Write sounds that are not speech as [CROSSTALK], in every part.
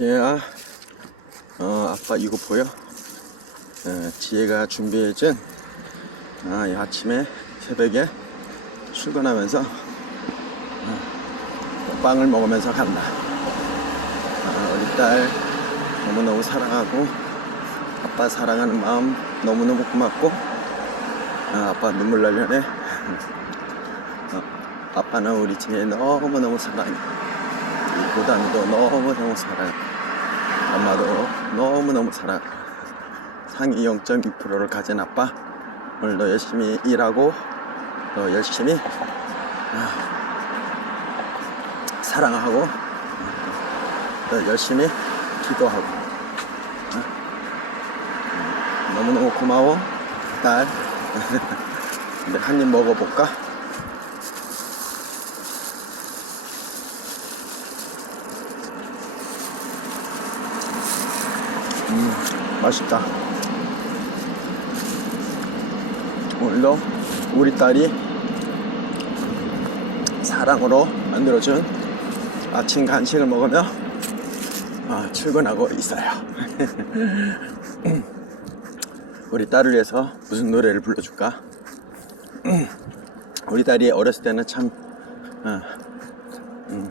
얘야, 어, 아빠 이거 보여? 어, 지혜가 준비해준 아, 이 아침에 새벽에 출근하면서 어, 빵을 먹으면서 간다. 아, 우리 딸 너무너무 사랑하고 아빠 사랑하는 마음 너무너무 고맙고 아, 아빠 눈물 나려네. [LAUGHS] 어, 아빠는 우리 지혜 너무너무 사랑해. 이 고단도 너무너무 사랑해. 엄마도 너무너무 사랑해. 상위 0.2%를 가진 아빠 오늘도 열심히 일하고 또 열심히 아, 사랑하고 또 열심히 기도하고 아, 음, 너무너무 고마워 딸 [LAUGHS] 이제 한입 먹어볼까? 음, 맛있다. 오늘도 우리 딸이 사랑으로 만들어준 아침 간식을 먹으며 아, 출근하고 있어요. [LAUGHS] 우리 딸을 위해서 무슨 노래를 불러줄까? 우리 딸이 어렸을 때는 참 어, 음,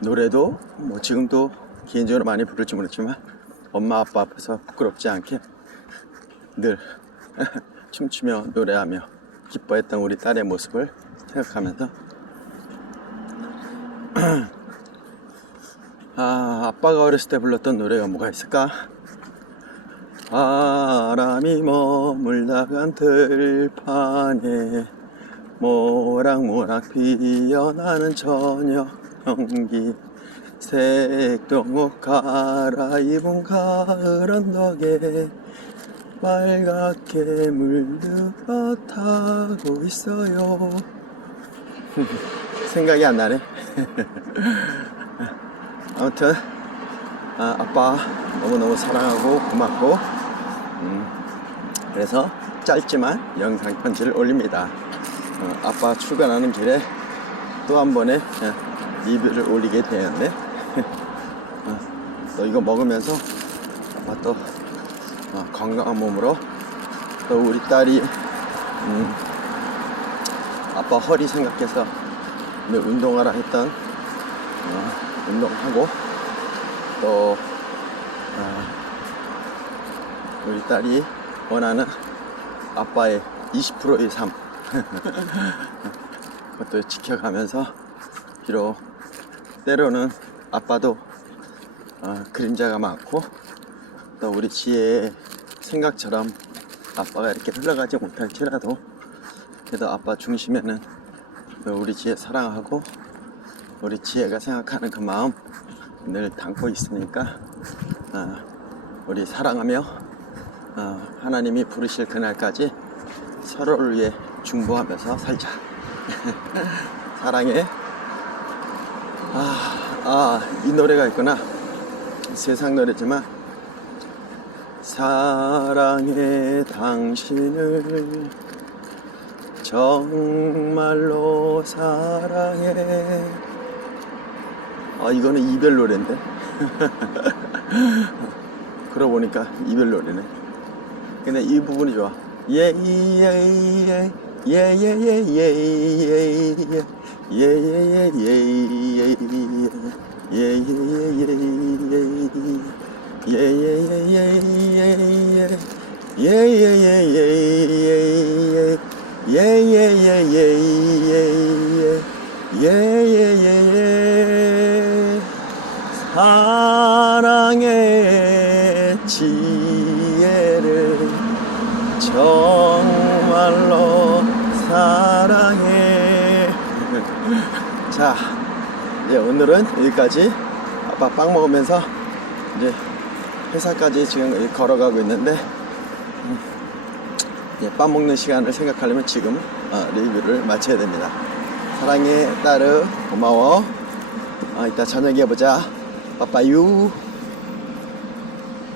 노래도 뭐 지금도 개인적으로 많이 부를지 모르지만 엄마 아빠 앞에서 부끄럽지 않게 늘 [LAUGHS] 춤추며 노래하며 기뻐했던 우리 딸의 모습을 생각하면서 [CLEARS THROAT] 아 아빠가 어렸을 때 불렀던 노래가 뭐가 있을까? 바람이 머물다간 들판에 모락모락 피어나는 저녁 연기 색동옷 갈아입은 가을 언덕에 빨갛게 물들어 타고 있어요. [LAUGHS] 생각이 안 나네. [LAUGHS] 아무튼 아, 아빠 너무너무 사랑하고 고맙고 음, 그래서 짧지만 영상 편지를 올립니다. 어, 아빠 출근하는 길에 또 한 번의 어, 리뷰를 올리게 되었네. 어, 또 이거 먹으면서 아빠 또 어, 건강한 몸으로 또 우리 딸이 음, 아빠 허리 생각해서 늘 운동하라 했던 어, 운동하고 또 어, 우리 딸이 원하는 아빠의 20%의 삶 [LAUGHS] 그것도 지켜가면서 비록 때로는 아빠도 어, 그림자가 많고 또 우리 지혜의 생각처럼 아빠가 이렇게 흘러가지 못할지라도 그래도 아빠 중심에는 또 우리 지혜 사랑하고 우리 지혜가 생각하는 그 마음 늘 담고 있으니까 어, 우리 사랑하며 어, 하나님이 부르실 그날까지 서로를 위해 중보하면서 살자. [LAUGHS] 사랑해. 아, 아, 이 노래가 있구나. 세상 노래지만 사랑해 당신을 정말로 사랑해. 아, 이거는 이별 노래인데. [LAUGHS] 그러고 보니까 이별 노래네. 근데 이 부분이 좋아. 예예예 예 예 사랑의 지혜를 정말로 사랑해. 자, 이제 오늘은 여기까지 아빠 빵 먹으면서 이제 회사까지 지금 걸어가고 있는데 음, 이제 빵 먹는 시간을 생각하려면 지금 어, 리뷰를 마쳐야 됩니다. 사랑해 딸을 고마워. 어, 이따 저녁에 보자. 빠빠유.